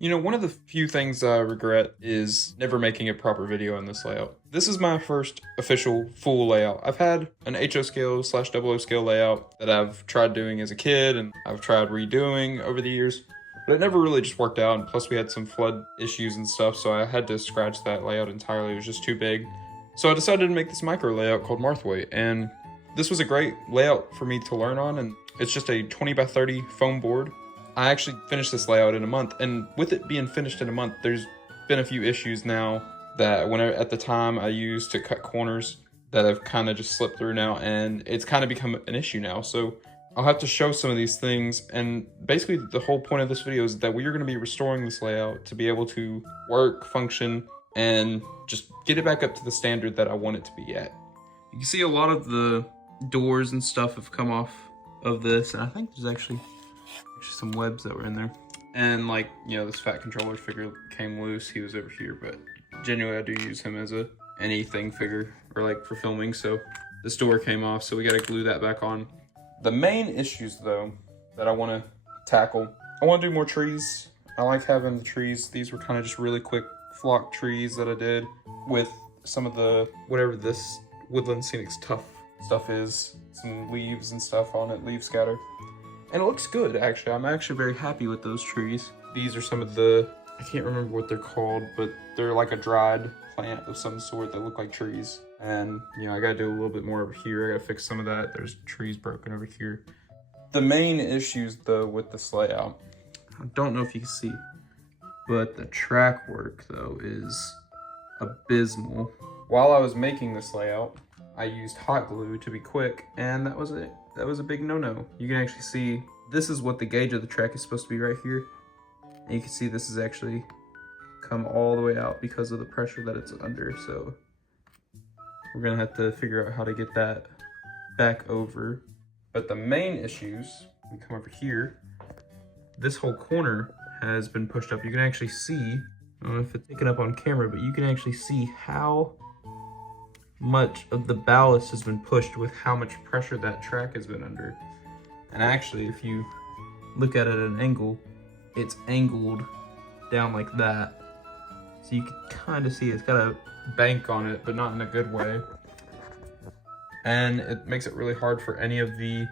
You know, one of the few things I regret is never making a proper video in this layout. This is my first official full layout. I've had an HO scale slash double O scale layout that I've tried doing as a kid and I've tried redoing over the years, but it never really just worked out. And plus we had some flood issues and stuff, so I had to scratch that layout entirely. It was just too big. So I decided to make this micro layout called Marthwaite, and this was a great layout for me to learn on, and it's just a 20 by 30 foam board. I actually finished this layout in a month, and with it being finished in a month, there's been a few issues now that at the time I used to cut corners that have kind of just slipped through now, and it's kind of become an issue now. So I'll have to show some of these things, and basically the whole point of this video is that we are going to be restoring this layout to be able to work, function, and just get it back up to the standard that I want it to be at. You can see a lot of the doors and stuff have come off of this, and I think there's actually some webs that were in there. And like, you know, this fat controller figure came loose. He was over here, but genuinely I do use him as a anything figure or like for filming. So this door came off, so we got to glue that back on. The main issues though that I want to tackle, I want to do more trees. I like having the trees. These were kind of just really quick flock trees that I did with some of the, whatever this Woodland Scenics Tough stuff is, some leaves and stuff on it, leaf scatter. And it looks good, actually. I'm actually very happy with those trees. These are some of the, I can't remember what they're called, but they're like a dried plant of some sort that look like trees. And, you know, I gotta do a little bit more over here. I gotta fix some of that. There's trees broken over here. The main issues, though, with this layout, I don't know if you can see, but the track work, though, is abysmal. While I was making this layout, I used hot glue to be quick, and that was it. That was a big no-no. You can actually see, this is what the gauge of the track is supposed to be right here. And you can see this has actually come all the way out because of the pressure that it's under. So we're gonna have to figure out how to get that back over. But the main issues, we come over here, this whole corner has been pushed up. You can actually see, I don't know if it's picking up on camera, but you can actually see how much of the ballast has been pushed with how much pressure that track has been under. And actually, if you look at it at an angle, it's angled down like that. So you can kind of see it's got a bank on it, but not in a good way. And it makes it really hard for any of the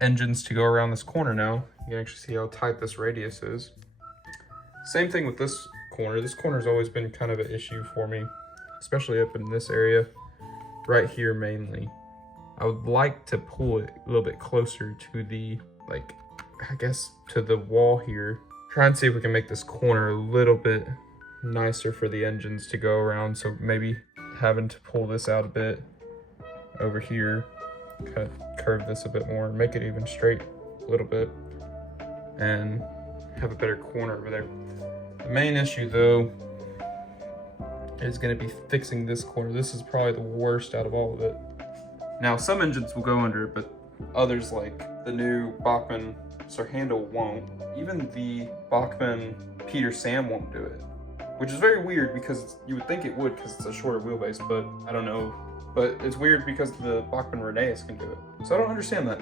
engines to go around this corner now. You can actually see how tight this radius is. Same thing with this corner. This corner's always been kind of an issue for me, especially up in this area, right here mainly. I would like to pull it a little bit closer to the, like, I guess to the wall here. Try and see if we can make this corner a little bit nicer for the engines to go around. So maybe having to pull this out a bit over here, curve this a bit more, make it even straight a little bit, and have a better corner over there. The main issue though is going to be fixing this corner. This is probably the worst out of all of it. Now, some engines will go under, but others like the new Bachmann Sir Handel won't. Even the Bachmann Peter Sam won't do it, which is very weird because you would think it would because it's a shorter wheelbase, but I don't know. But it's weird because the Bachmann Reneus can do it. So I don't understand that.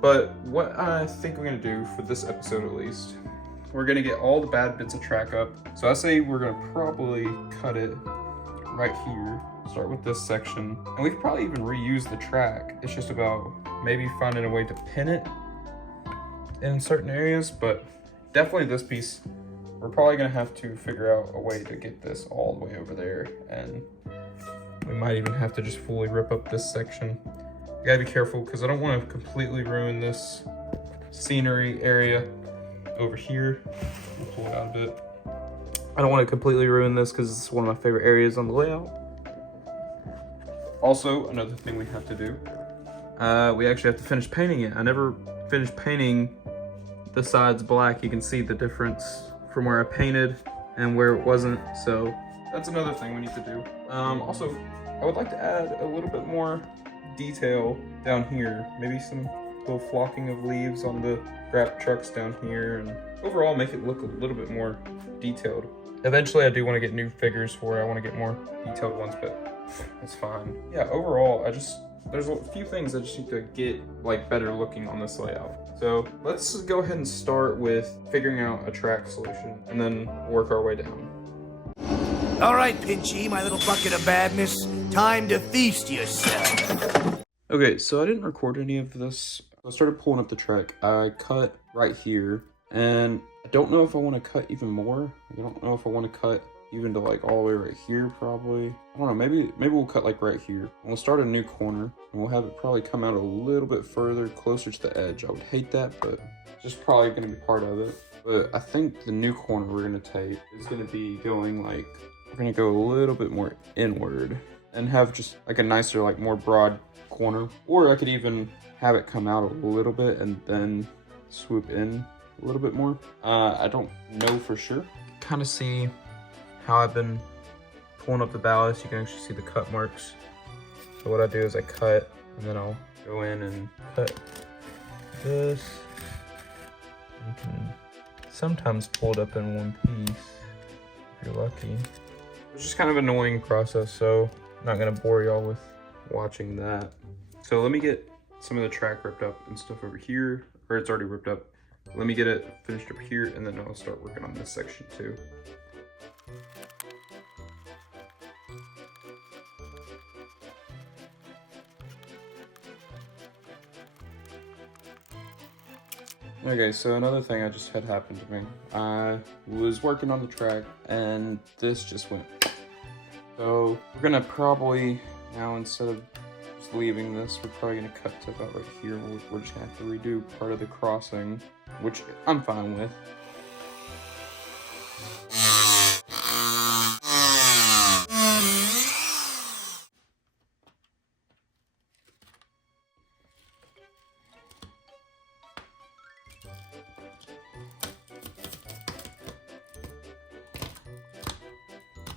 But what I think we're going to do for this episode at least, we're gonna get all the bad bits of track up. So I say we're gonna probably cut it right here. Start with this section. And we could probably even reuse the track. It's just about maybe finding a way to pin it in certain areas, but definitely this piece, we're probably gonna have to figure out a way to get this all the way over there. And we might even have to just fully rip up this section. You gotta be careful because I don't wanna completely ruin this scenery area over here. I'll pull it out a bit. I don't want to completely ruin this because it's one of my favorite areas on the layout. Also, another thing we have to do, we actually have to finish painting it. I never finished painting the sides black. You can see the difference from where I painted and where it wasn't. So that's another thing we need to do. Also, I would like to add a little bit more detail down here. Maybe some little flocking of leaves on the wrap trucks down here, and overall make it look a little bit more detailed. Eventually I do want to get new figures where I want to get more detailed ones, but it's fine. Yeah, overall I just there's a few things I just need to get like better looking on this layout. So let's go ahead and start with figuring out a track solution and then work our way down. All right, Pinchy, my little bucket of badness. Time to feast yourself. Okay, so I didn't record any of this. I started pulling up the track. I cut right here, and I don't know if I want to cut even more. I don't know if I want to cut even to like all the way right here, probably. I don't know, maybe we'll cut like right here. We'll start a new corner, and we'll have it probably come out a little bit further, closer to the edge. I would hate that, but it's just probably gonna be part of it. But I think the new corner we're gonna take is gonna be going like, we're gonna go a little bit more inward and have just like a nicer, like more broad corner. Or I could even have it come out a little bit and then swoop in a little bit more. I don't know for sure. Kind of see how I've been pulling up the ballast. You can actually see the cut marks. So what I do is I cut, and then I'll go in and cut this. You can sometimes pull it up in one piece if you're lucky. It's just kind of an annoying process, so I'm not gonna bore y'all with watching that. So let me get some of the track ripped up and stuff over here, or it's already ripped up. Let me get it finished up here, and then I'll start working on this section too. Okay, so another thing I just had happened to me. I was working on the track and this just went. So we're gonna probably now, instead of just leaving this, we're probably gonna cut to about right here. We're just gonna have to redo part of the crossing, which I'm fine with.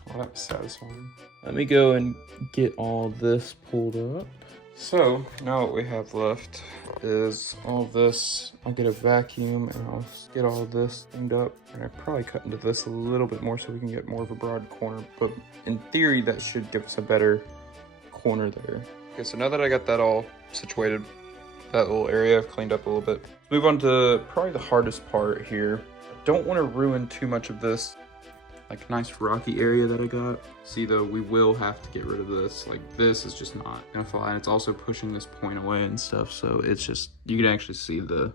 Well, that was satisfying. Let me go and get all this pulled up. So now what we have left is all this. I'll get a vacuum and I'll get all this cleaned up. And I probably cut into this a little bit more so we can get more of a broad corner. But in theory, that should give us a better corner there. Okay, so now that I got that all situated, that little area cleaned up a little bit, let's move on to probably the hardest part here. I don't want to ruin too much of this like nice rocky area that I got. See though, we will have to get rid of this. Like this is just not gonna fly, and it's also pushing this point away and stuff. So it's just, you can actually see the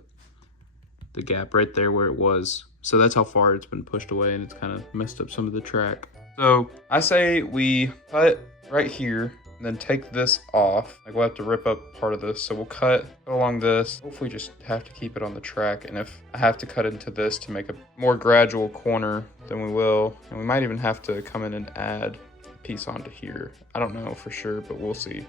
gap right there where it was. So that's how far it's been pushed away, and it's kind of messed up some of the track. So I say we cut right here and then take this off. Like we'll have to rip up part of this. So we'll cut along this. Hopefully just have to keep it on the track. And if I have to cut into this to make a more gradual corner, then we will. And we might even have to come in and add a piece onto here. I don't know for sure, but we'll see.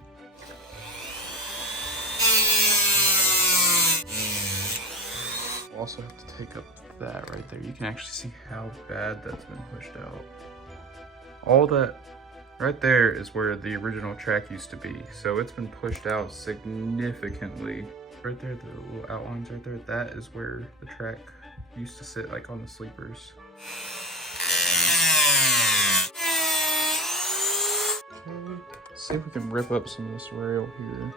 We'll also have to take up that right there. You can actually see how bad that's been pushed out. All that right there is where the original track used to be. So it's been pushed out significantly. Right there, the little outlines right there, that is where the track used to sit, like on the sleepers. Okay, see if we can rip up some of this rail here.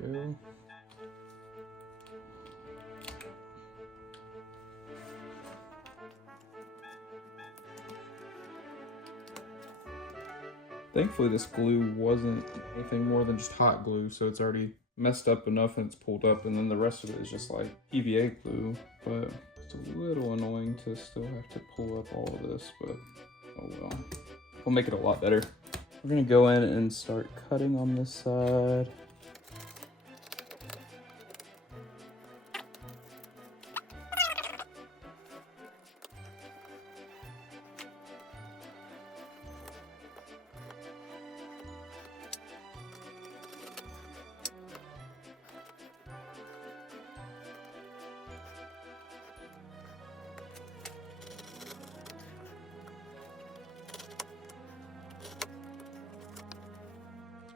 There we go. Thankfully this glue wasn't anything more than just hot glue, so it's already messed up enough and it's pulled up, and then the rest of it is just like PVA glue. But it's a little annoying to still have to pull up all of this, but oh well. We'll make it a lot better. We're gonna go in and start cutting on this side.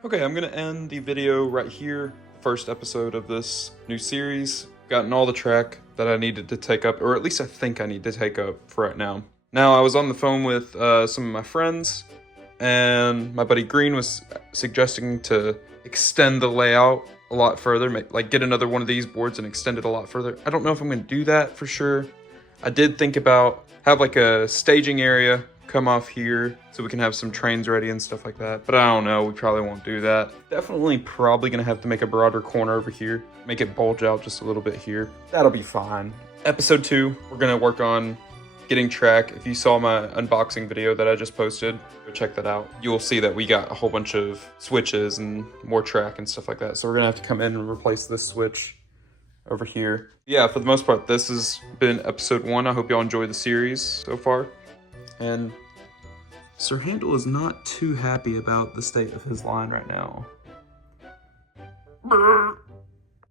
Okay, I'm gonna end the video right here. First episode of this new series. Gotten all the track that I needed to take up, or at least I think I need to take up for right now. Now, I was on the phone with some of my friends, and my buddy Green was suggesting to extend the layout a lot further, like get another one of these boards and extend it a lot further. I don't know if I'm gonna do that for sure. I did think about have like a staging area come off here so we can have some trains ready and stuff like that, but I don't know, we probably won't do that. Definitely probably gonna have to make a broader corner over here, make it bulge out just a little bit here. That'll be fine. Episode 2, we're gonna work on getting track. If you saw my unboxing video that I just posted, go check that out. You'll see that we got a whole bunch of switches and more track and stuff like that. So we're gonna have to come in and replace this switch over here. Yeah, for the most part, this has been episode 1. I hope y'all enjoy the series so far. And Sir Handel is not too happy about the state of his line right now.